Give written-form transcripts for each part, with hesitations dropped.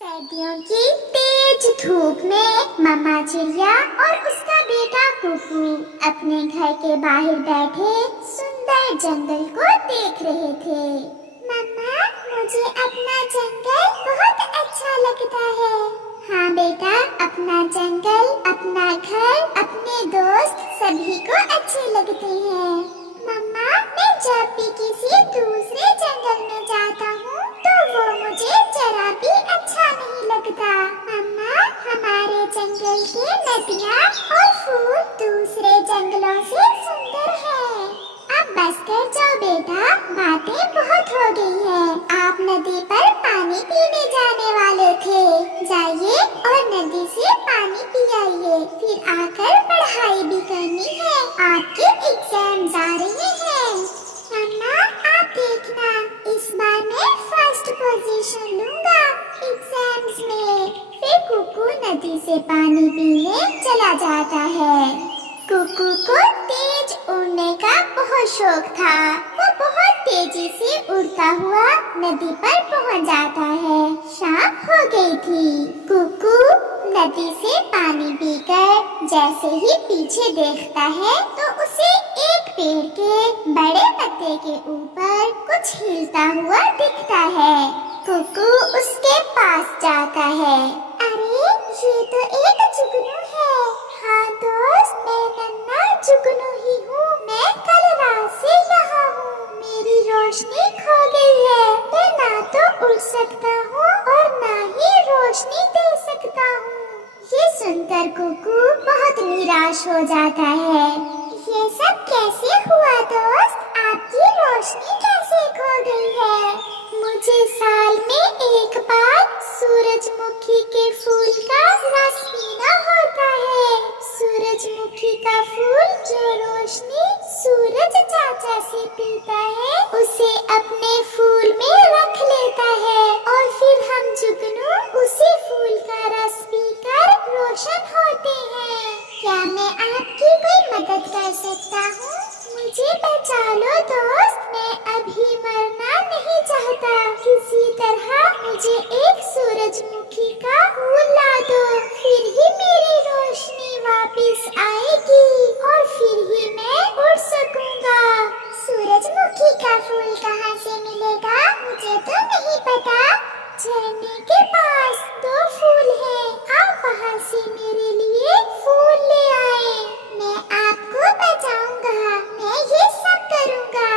सर्दियों की तेज धूप में मम्मा चिड़िया और उसका बेटा कुकू अपने घर के बाहर बैठे सुंदर जंगल को देख रहे थे। मम्मा, मुझे अपना जंगल बहुत अच्छा लगता है। हाँ बेटा, अपना जंगल, अपना घर, अपने दोस्त सभी को अच्छे लगते हैं। मम्मा, मैं जब भी किसी दूसरे जंगल में जाता हूँ तो वो मुझे जरा भी अच्छा नहीं लगता। मम्मा, हमारे जंगल के नदियाँ और फूल दूसरे जंगलों से सुंदर हैं। अब बस कर जाओ बेटा, बातें बहुत हो गई हैं। आप नदी पर पानी पीने जाने वाले थे, जाइए और नदी से पानी पी आइए। फिर आकर पढ़ाई भी करनी है, आपके एग्जाम्स आ रहे हैं। मम्मा, आप देखना, इस बार मैं फर्स्ट पोजीशन लूंगा एग्जाम्स में। फिर कुकू नदी से पानी पीने चला जाता है। कुकू को तेज उड़ने का बहुत शौक था। वो बहुत तेजी से उड़ता हुआ नदी पर पहुंच जाता है। शाम हो गई थी। कुकू नदी से पानी पीकर जैसे ही पीछे देखता है तो उसे एक पेड़ के बड़े पत्ते के ऊपर कुछ हिलता हुआ दिखता है। कुकू उसके पास जाता है। अरे, ये तो एक जुगनू है। हाँ दोस्त, मैं नन्हा जुगनू ही हूँ। मैं कल रात से यहाँ हूँ। मेरी रोशनी खो गई है। मैं ना तो उड़ सकता हूँ और ना ही रोशनी दे सकता हूँ। ये सुनकर कुकू बहुत निराश हो जाता है। ये सब कैसे हुआ दोस्त? आपकी रोशनी कैसे खो गई है? मुझे साल में एक बार सूरजमुखी के फूल का रस पीना होता है। सूरजमुखी का फूल जो रोशनी सूरज चाचा से पीता है, उसे अपने फूल में रख लेता है और फिर हम जुगनू उसी फूल का रस पीकर रोशन होते हैं। क्या मैं आपकी कोई मदद कर सकता हूँ? मुझे बचा लो दोस्त, मैं अभी मरना नहीं चाहता। किसी तरह मुझे एक सूरजमुखी का फूल ला दो, फिर ही मेरी रोशनी वापस आएगी और फिर ही मैं उड़ सकूंगा। सूरजमुखी का फूल कहाँ से मिलेगा? मुझे तो नहीं पता। झरने के पास 2 फूल हैं, आप वहाँ से मेरे लिए फूल ले आए। मैं आपको बचाऊंगा, मैं ये सब करूंगा।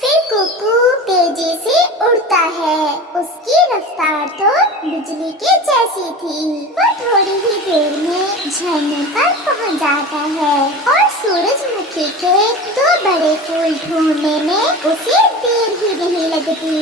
फिर कुकू तेजी से उड़ता है। उसकी रफ्तार तो बिजली के जैसी थी। वो थोड़ी ही देर में झरने पर पहुंच जाता है और सूरजमुखी के 2 बड़े फूल ढूंढने में उसे देर ही नहीं लगती।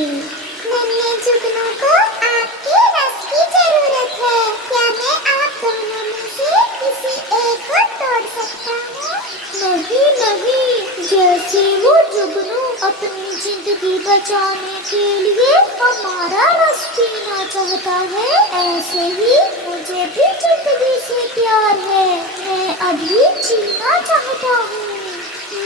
नन्हे जुगनू को आपके रस की जरूरत है। क्या मैं आप दोनों में से किसी एक को तोड़ सकता हूँ? नहीं नहीं, जैसे वो जुगनू अपनी जिंदगी बचाने के लिए हमारा रस पीना चाहता है, ऐसे ही मुझे भी जिंदगी से प्यार है। मैं अभी जीना चाहता हूँ,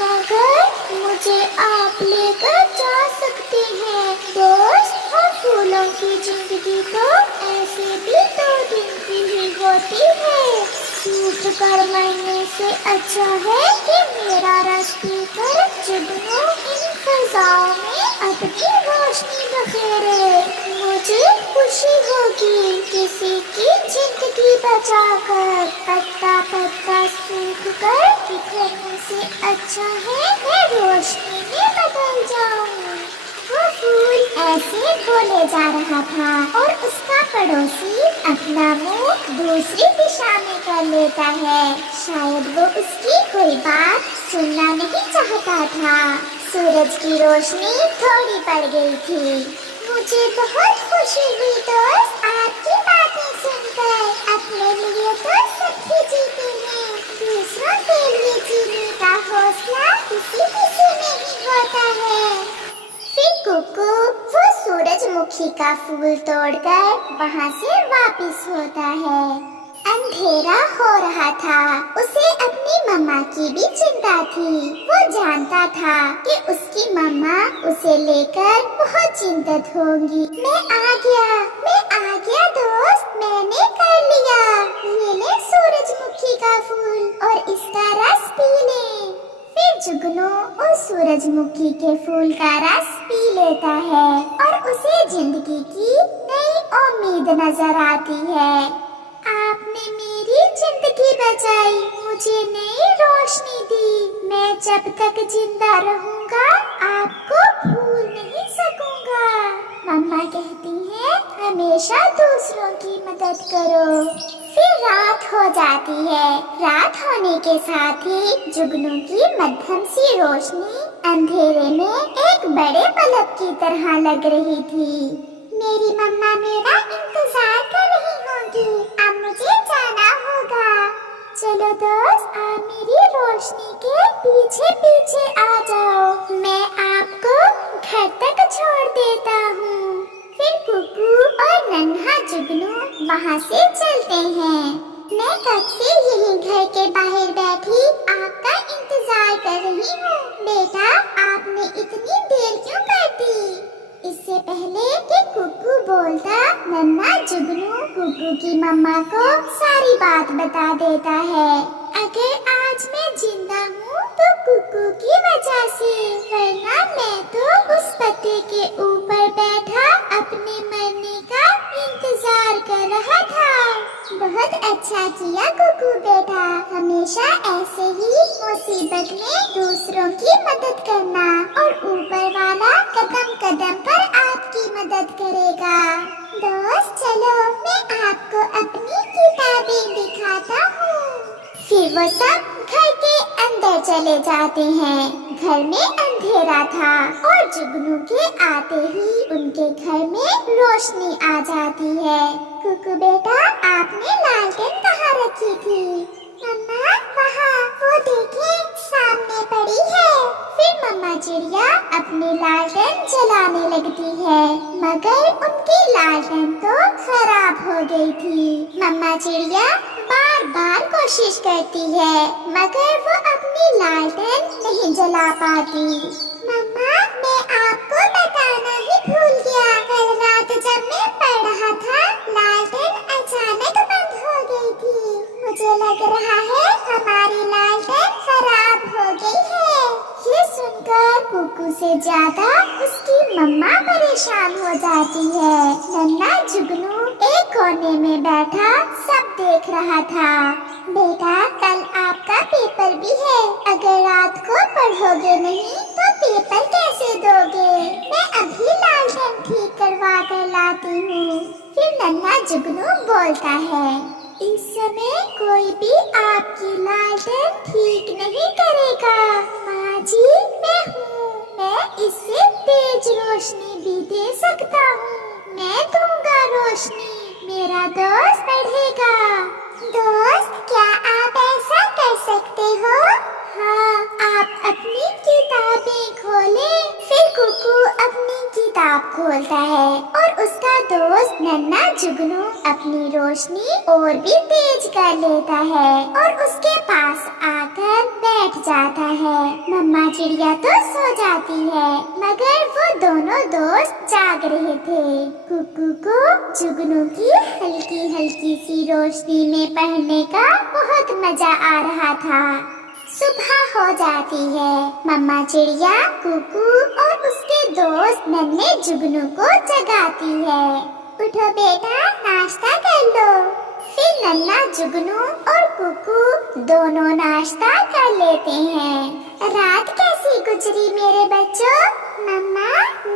मगर मुझे आप लेकर जा सकते हैं दोस्त। हम फूलों की जिंदगी तो ऐसे भी 2 दिन की ही होती है। सूख कर मरने से अच्छा है कि मेरा रस पीकर जुगनू इन फजाओं में अपनी रोशनी बखेरे। मुझे खुशी होगी किसी की जिंदगी बचाकर। पत्ता पत्ता सूख कर बिखरने से अच्छा है मैं रोशनी में बदल जाऊं। वो फूल ऐसे बोले जा रहा था और उसका पड़ोसी अपना मुंह दूसरी दिशा में कर लेता है। शायद वो उसकी कोई बात सुनना नहीं चाहता था। सूरज की रोशनी थोड़ी बढ़ गई थी। मुझे बहुत खुशी हुई दोस्त आपकी बातें सुनकर। अपने लिए तो सबके जीते हैं, दूसरों के लिए जीने का हौसला किसी किसी में ही होता है। फिर कुकू वो सूरजमुखी का फूल तोड़कर वहाँ से वापस होता है। अंधेरा हो रहा था। उसे अपनी मम्मा की भी चिंता थी। वो जानता था कि उसकी मम्मा उसे लेकर बहुत चिंतित होंगी। मैं आ गया दोस्त, मैंने कर लिया। ये ले सूरजमुखी का फूल और इसका रस पी ले। फिर जुगनू उस सूरजमुखी के फूल का रस पी लेता है और उसे जिंदगी की नई उम्मीद नजर आती है। आपने मेरी जिंदगी बचाई, मुझे नई रोशनी दी। मैं जब तक जिंदा रहूंगा आपको भूल नहीं सकूंगा। मम्मा कहती है हमेशा दूसरों की मदद करो। फिर रात हो जाती है। रात होने के साथ ही जुगनू की मध्यम सी रोशनी अंधेरे में एक बड़े बल्ब की तरह लग रही थी। मेरी मम्मा मेरा इंतजार कर रही होंगी। अब मुझे जाना होगा। चलो दोस्त, आप मेरी रोशनी के पीछे पीछे आ जाओ। मैं आपको घर तक छोड़ देता हूँ। फिर कुकू और नन्हा जुगनू वहाँ से चलते हैं। मैं कब से यही घर के बाहर बैठी आपका इंतजार कर रही हूँ। बेटा, आपने इतनी देर क्यों कर दी? इससे पहले कि कुकू बोलता, नन्हा जुगनू कुकू की मम्मा को सारी बात बता देता है। अगर आज मैं जिंदा हूँ तो कुकू की वजह से, वरना मैं तो उस पत्ते के ऊपर बैठा अपने मरने का इंतजार कर रहा था। बहुत अच्छा किया कुकू बेटा, हमेशा ऐसे ही मुसीबत में दूसरों की मदद करना और ऊपर वाला कदम कदम पर आपकी मदद करेगा। दोस्त चलो, मैं आपको अपनी किताबें दिखाता हूँ। फिर वो सब घर के अंदर चले जाते हैं। घर में अंधेरा था और जुगनू के आते ही उनके घर में रोशनी आ जाती है। कुकू बेटा, आपने लालटेन कहाँ रखी थी? मम्मा, वहाँ, वो देखे सामने पड़ी है। फिर मम्मा चिड़िया अपनी लालटेन जलाने लगती है, मगर उनकी लालटेन तो खराब हो गई थी। मम्मा चिड़िया बार बार कोशिश करती है, मगर वो अपनी लालटेन नहीं जला पाती। मम्मा, मैं आपको बताना ही भूल गया। कल रात जब मैं पढ़ रहा था, लालटेन अचानक बंद हो गई थी। मुझे लग रहा है हमारी लालटेन खराब हो गई है। ये सुनकर कुकू से ज्यादा उसकी मम्मा परेशान हो जाती है। नन्हा जुगनू एक कोने में बैठा सब देख रहा था। बेटा, कल आपका पेपर भी है। अगर रात को पढ़ोगे नहीं तो पेपर कैसे दोगे? मैं अभी लालटेन ठीक करवा कर लाती हूँ। फिर नन्हा जुगनू बोलता है, इस समय कोई भी आपकी लालटेन ठीक नहीं करेगा। माँ जी, मैं हूँ। मैं इससे तेज रोशनी भी दे सकता हूँ। मैं दूंगा रोशनी, मेरा दोस्त पढ़ेगा। दोस्त, क्या आप ऐसा कर सकते हो? हाँ, आप अपनी किताबें खोलें। फिर कुकू अपनी किताब खोलता है और उसका दोस्त नन्हा जुगनू अपनी रोशनी और भी तेज कर लेता है और उसके पास आकर बैठ जाता है। मम्मा चिड़िया तो सो जाती है, मगर वो दोनों दोस्त जाग रहे थे। कुकू को जुगनू की हल्की हल्की सी रोशनी में पढ़ने का बहुत मजा आ रहा था। सुबह हो जाती है। मम्मा चिड़िया कुकू और उसके दोस्त नन्हे जुगनू को जगाती है। उठो बेटा, नाश्ता कर लो। फिर नन्हा जुगनू और कुकू दोनों नाश्ता कर लेते हैं। रात कैसी गुजरी मेरे बच्चों? मम्मा,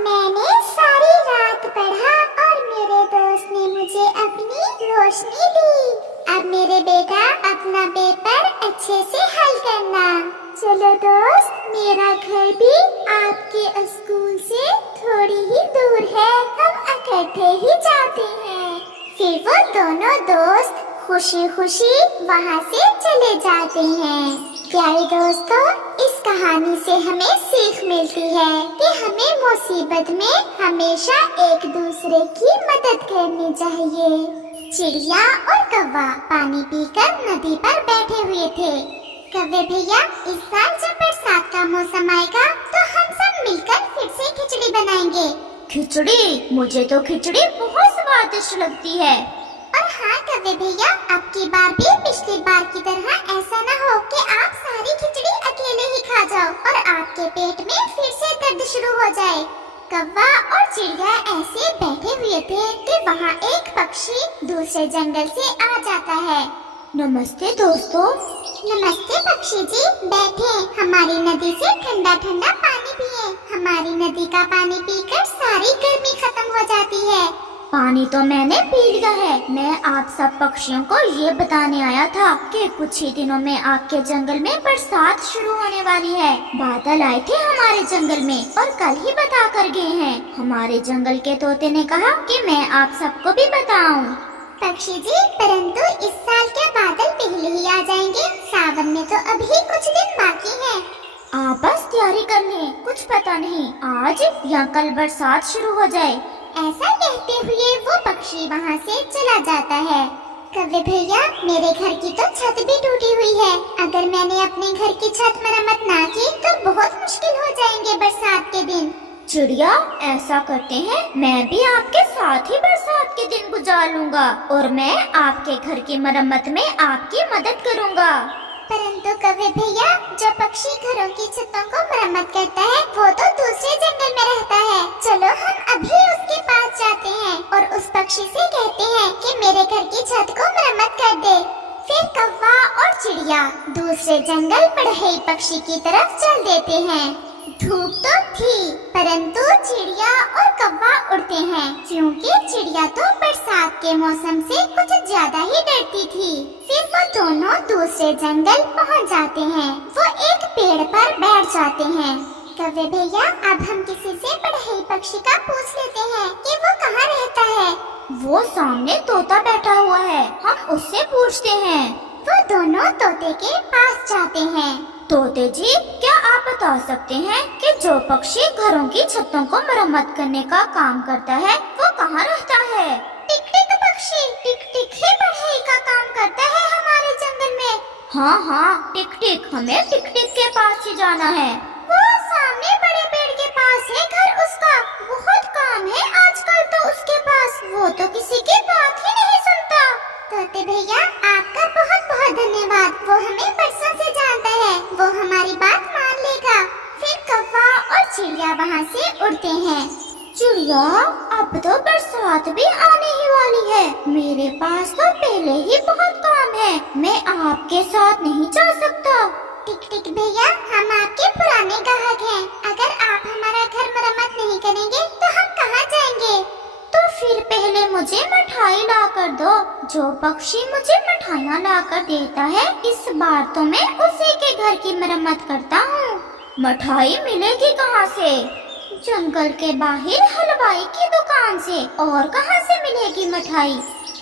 मैंने सारी रात पढ़ा और मेरे दोस्त ने मुझे अपनी रोशनी दी। अब मेरे बेटा अपना पेपर अच्छे से हल करना। चलो दोस्त, मेरा घर भी आपके स्कूल से थोड़ी ही दूर है, हम इकट्ठे ही जाते हैं। फिर वो दोनों दोस्त खुशी खुशी वहाँ से चले जाते हैं। प्यारे दोस्तों, इस कहानी से हमें सीख मिलती है कि हमें मुसीबत में हमेशा एक दूसरे की मदद करनी चाहिए। चिड़िया और कौवा पानी पीकर नदी पर बैठे हुए थे। कौवे भैया, इस साल जब बरसात का मौसम आएगा तो हम सब मिलकर फिर से खिचड़ी बनाएंगे। खिचड़ी? मुझे तो खिचड़ी बहुत स्वादिष्ट लगती है। और हाँ कौवे भैया, अब की बार भी पिछली बार की तरह ऐसा न हो कि आप सारी खिचड़ी अकेले ही खा जाओ और आपके पेट में फिर से दर्द शुरू हो जाए। कौवा और चिड़िया ऐसे बैठे हुए थे कि वहाँ एक पक्षी दूसरे जंगल से आ जाता है। नमस्ते दोस्तों। नमस्ते पक्षी जी, बैठे, हमारी नदी से ठंडा ठंडा पानी पिए। हमारी नदी का पानी पीकर सारी गर्मी खत्म हो जाती है। पानी तो मैंने पी लिया है। मैं आप सब पक्षियों को ये बताने आया था कि कुछ ही दिनों में आपके जंगल में बरसात शुरू होने वाली है। बादल आए थे हमारे जंगल में और कल ही बता कर गए हैं। हमारे जंगल के तोते ने कहा कि मैं आप सबको भी बताऊं। पक्षी जी, परंतु इस साल के बादल पहले ही आ जाएंगे। सावन में तो अभी कुछ दिन बाकी है। आप बस तैयारी कर लें, कुछ पता नहीं आज या कल बरसात शुरू हो जाए। ऐसा कहते हुए वो पक्षी वहाँ से चला जाता है। कौवे भैया, मेरे घर की तो छत भी टूटी हुई है। अगर मैंने अपने घर की छत मरम्मत ना की तो बहुत मुश्किल हो जाएंगे बरसात के दिन। चिड़िया, ऐसा करते हैं, मैं भी आपके साथ ही बरसात के दिन गुजार लूंगा और मैं आपके घर की मरम्मत में आपकी मदद करूंगा। परंतु कौवे भैया, जो पक्षी घरों की छतों को मरम्मत करता है वो तो दूसरे जंगल में रहता है। चलो हम अभी उसके पास जाते हैं और उस पक्षी से कहते हैं कि मेरे घर की छत को मरम्मत कर दे। फिर कौवा और चिड़िया दूसरे जंगल बढ़ई पक्षी की तरफ चल देते हैं। धूप तो थी, परंतु चिड़िया और कौवा उड़ते हैं, क्योंकि चिड़िया तो बरसात के मौसम से कुछ ज्यादा ही डरती थी। फिर वो दोनों दूसरे जंगल पहुंच जाते हैं। वो एक पेड़ पर बैठ जाते हैं। कौवे भैया, अब हम किसी से बढ़ई पक्षी का पूछ लेते हैं कि वो कहाँ रहता है। वो सामने तोता बैठा हुआ है, हम उससे पूछते हैं। वो दोनों तोते के पास जाते हैं। तोते जी, क्या आप बता सकते हैं कि जो पक्षी घरों की छतों को मरम्मत करने का काम करता है वो कहाँ रहता है? टिक टिक पक्षी, टिक टिक ही बढ़ई का काम करता है हमारे जंगल में। हाँ हाँ, टिक टिक, हमें टिक टिक के पास ही जाना है। वो सामने बड़े पेड़ के पास है घर उसका। बहुत काम है आजकल तो उसके पास, वो तो किसी की बात ही नहीं सुनता। तोते भैया, आपका बहुत बहुत धन्यवाद। वो हमें बरसों से जानता है, वो हमारी बात मान लेगा। फिर कौवा और चिड़िया वहाँ से उड़ते हैं। चिड़िया, अब तो बरसात भी आने ही वाली है। मेरे पास तो पहले ही बहुत काम है, मैं आपके साथ नहीं जा सकता। टिक टिक भैया, हम आपके पुराने ग्राहक हैं। अगर आप हमारा घर मरम्मत नहीं करेंगे तो हम कहाँ जाएंगे? तो फिर पहले मुझे मिठाई ला कर दो। जो पक्षी मुझे मिठाइयाँ ला कर देता है, इस बार तो मैं उसी के घर की मरम्मत करता हूँ। मिठाई मिलेगी कहाँ से? जंगल के बाहर हलवाई की दुकान से। और कहाँ से मिलेगी मिठाई?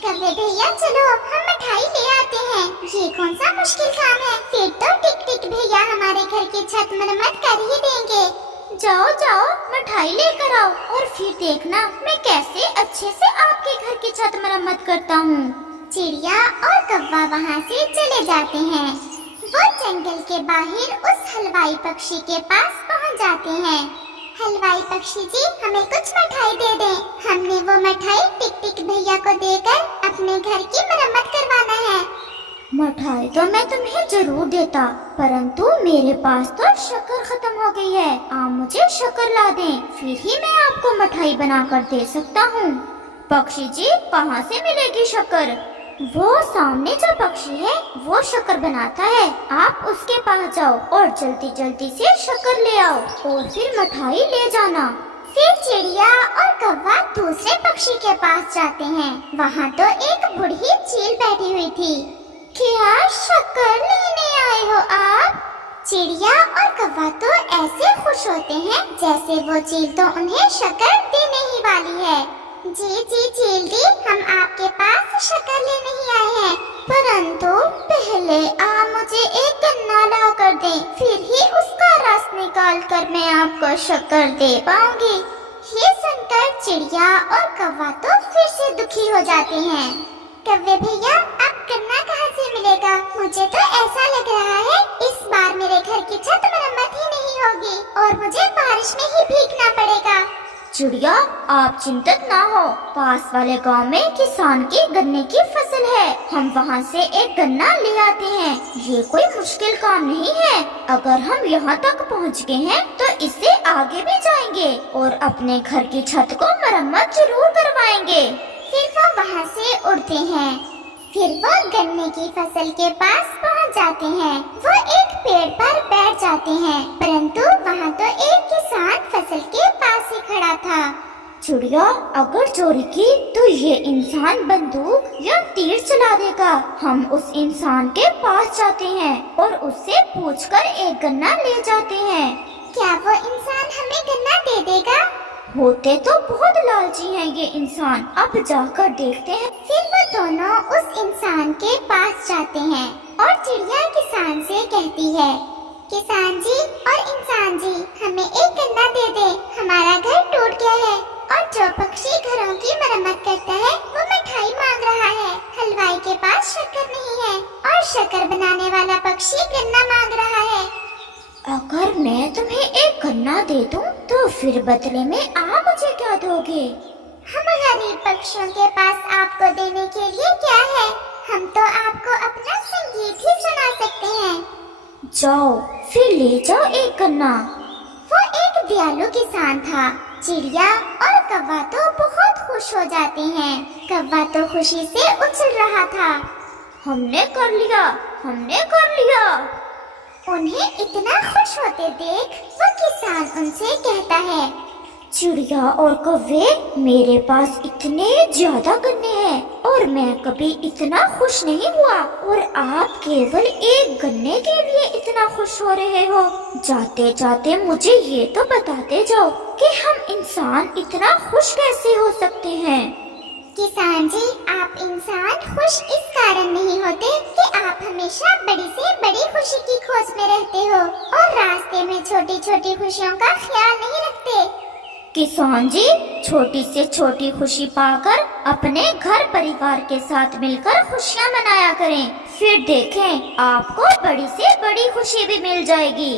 कौवे भैया, चलो हम मिठाई ले आते हैं। ये कौन सा मुश्किल काम है? फिर तो टिक टिक भैया हमारे घर की छत मरम्मत कर ही देंगे। जाओ जाओ, मिठाई लेकर आओ और फिर देखना मैं कैसे अच्छे से आपके घर की छत मरम्मत करता हूँ। चिड़िया और कौवा वहाँ से चले जाते हैं। वो जंगल के बाहर उस हलवाई पक्षी के पास पहुँच जाते हैं। हलवाई पक्षी जी, हमें कुछ मिठाई दे दें। हमने वो मिठाई टिक टिक भैया को देकर अपने घर की मरम्मत करवाना है। मिठाई तो मैं तुम्हें जरूर देता, परंतु मेरे पास तो शक्कर खत्म हो गई है। आप मुझे शक्कर ला दें, फिर ही मैं आपको मिठाई बनाकर दे सकता हूँ। पक्षी जी, कहाँ से मिलेगी शक्कर? वो सामने जो पक्षी है वो शक्कर बनाता है, आप उसके पास जाओ और जल्दी जल्दी से शक्कर ले आओ और फिर मिठाई ले जाना। फिर चिड़िया और कौवा दूसरे पक्षी के पास जाते हैं। वहाँ तो एक बूढ़ी चील बैठी हुई थी। क्या शक्कर लेने आए हो आप? चिड़िया और कौवा तो ऐसे खुश होते हैं जैसे वो चील तो उन्हें शक्कर देने ही वाली है। जी जी चील दी, हम आपके पास शक्कर लेने ही आए हैं, परंतु पहले आप मुझे एक गन्ना ला कर दें, फिर ही उसका रस निकाल कर मैं आपको शक्कर दे पाऊंगी। ये सुनकर चिड़िया और कौवा तो फिर से दुखी हो जाते हैं। कव्वे भैया, अब गन्ना कहाँ से मिलेगा? मुझे तो ऐसा लग रहा है इस बार मेरे घर की छत मरम्मत ही नहीं होगी और मुझे बारिश में ही भीगना पड़ेगा। चिड़िया, आप चिंतित ना हो। पास वाले गांव में किसान की गन्ने की फसल है, हम वहां से एक गन्ना ले आते हैं। ये कोई मुश्किल काम नहीं है। अगर हम यहाँ तक पहुँच गए हैं तो इससे आगे भी जाएंगे और अपने घर की छत को मरम्मत जरूर करवाएंगे। फिर वो वहाँ से उड़ते हैं। फिर वो गन्ने की फसल के पास पहुँच जाते हैं। वो एक पेड़ पर बैठ जाते हैं, परंतु वहाँ तो एक किसान फसल के पास ही खड़ा था। चिड़िया, अगर चोरी की तो ये इंसान बंदूक या तीर चला देगा। हम उस इंसान के पास जाते हैं और उससे पूछकर एक गन्ना ले जाते हैं। क्या वो इंसान हमें गन्ना दे देगा? होते तो बहुत लालची हैं ये इंसान, अब जाकर देखते हैं। फिर वो दोनों उस इंसान के पास जाते हैं और चिड़िया किसान से कहती है, किसान जी और इंसान जी, हमें एक गन्ना दे दे, हमारा घर टूट गया है और जो पक्षी घरों की मरम्मत करता है वो मिठाई मांग रहा है। हलवाई के पास शक्कर नहीं है और शक्कर बनाने वाला पक्षी गन्ना मांग रहा है। अगर मैं तुम्हें एक गन्ना दे दूं तो फिर बदले में आप मुझे क्या दोगे? हम गरीब पक्षियों के पास आपको देने के लिए क्या है? हम तो आपको अपना संगीत ही सुना सकते हैं। जाओ, फिर ले जाओ एक गन्ना। वो एक दयालु किसान था। चिड़िया और कौवा तो बहुत खुश हो जाते हैं। कौवा तो खुशी से उछल रहा था। हमने कर लिया, हमने कर लिया। उन्हें इतना खुश होते देख वो किसान उनसे कहता है, चिड़िया और कौवे, मेरे पास इतने ज्यादा गन्ने हैं और मैं कभी इतना खुश नहीं हुआ और आप केवल एक गन्ने के लिए इतना खुश हो रहे हो। जाते जाते मुझे ये तो बताते जाओ कि हम इंसान इतना खुश कैसे हो सकते हैं। किसान जी, आप इंसान खुश इस कारण नहीं होते कि आप हमेशा बड़ी से बड़ी खुशी की खोज में रहते हो और रास्ते में छोटी छोटी खुशियों का ख्याल नहीं रखते। किसान जी, छोटी से छोटी खुशी पाकर अपने घर परिवार के साथ मिलकर खुशियाँ मनाया करें, फिर देखें आपको बड़ी से बड़ी खुशी भी मिल जाएगी।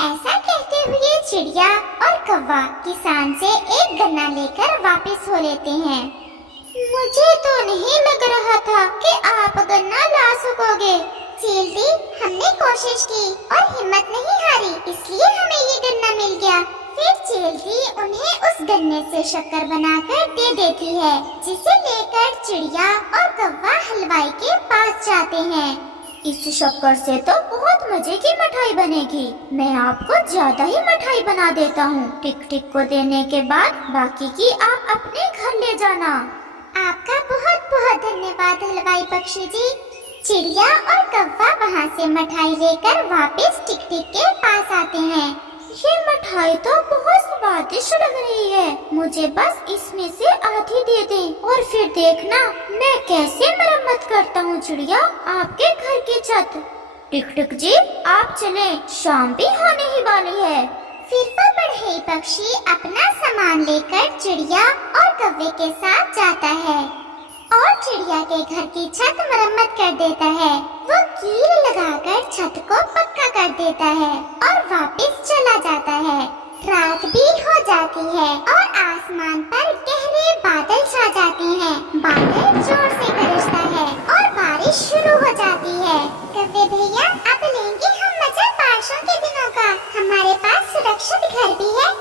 ऐसा कहते हुए चिड़िया और कौवा किसान से एक गन्ना लेकर वापस हो लेते हैं। मुझे तो नहीं लग रहा था कि आप गन्ना ला सकोगे। जल्दी हमने कोशिश की और हिम्मत नहीं हारी, इसलिए हमें ये गन्ना मिल गया। फिर चेल्टी उन्हें उस गन्ने से शक्कर बनाकर दे देती है, जिसे लेकर चिड़िया और कौवा हलवाई के पास जाते हैं। इस शक्कर से तो बहुत मजे की मिठाई बनेगी। मैं आपको ज्यादा ही मिठाई बना देता हूँ। टिक टिक को देने के बाद बाकी की आप अपने घर ले जाना। आपका बहुत बहुत धन्यवाद हलवाई पक्षी जी। चिड़िया और कौवा वहाँ से मिठाई लेकर वापस टिक टिक के पास आते हैं। ये मिठाई तो बहुत स्वादिष्ट लग रही है, मुझे बस इसमें से आधी दे दें और फिर देखना मैं कैसे मरम्मत करता हूँ चिड़िया आपके घर की छत। टिक टिक जी, आप चलें, शाम भी होने ही वाली है। फिर वो बढ़ई पक्षी अपना सामान लेकर चिड़िया और कौवे के साथ जाता है और चिड़िया के घर की छत मरम्मत कर देता है। वो कील लगाकर छत को पक्का कर देता है और वापस चला जाता है। रात भी हो जाती है और आसमान पर गहरे बादल छा जाते हैं। बादल जोर से गरजता है और बारिश शुरू हो जाती है। कौवे भैया, अब लेंगे हम मजा बारिशों के दिनों का। हमारे पास सुरक्षित घर भी है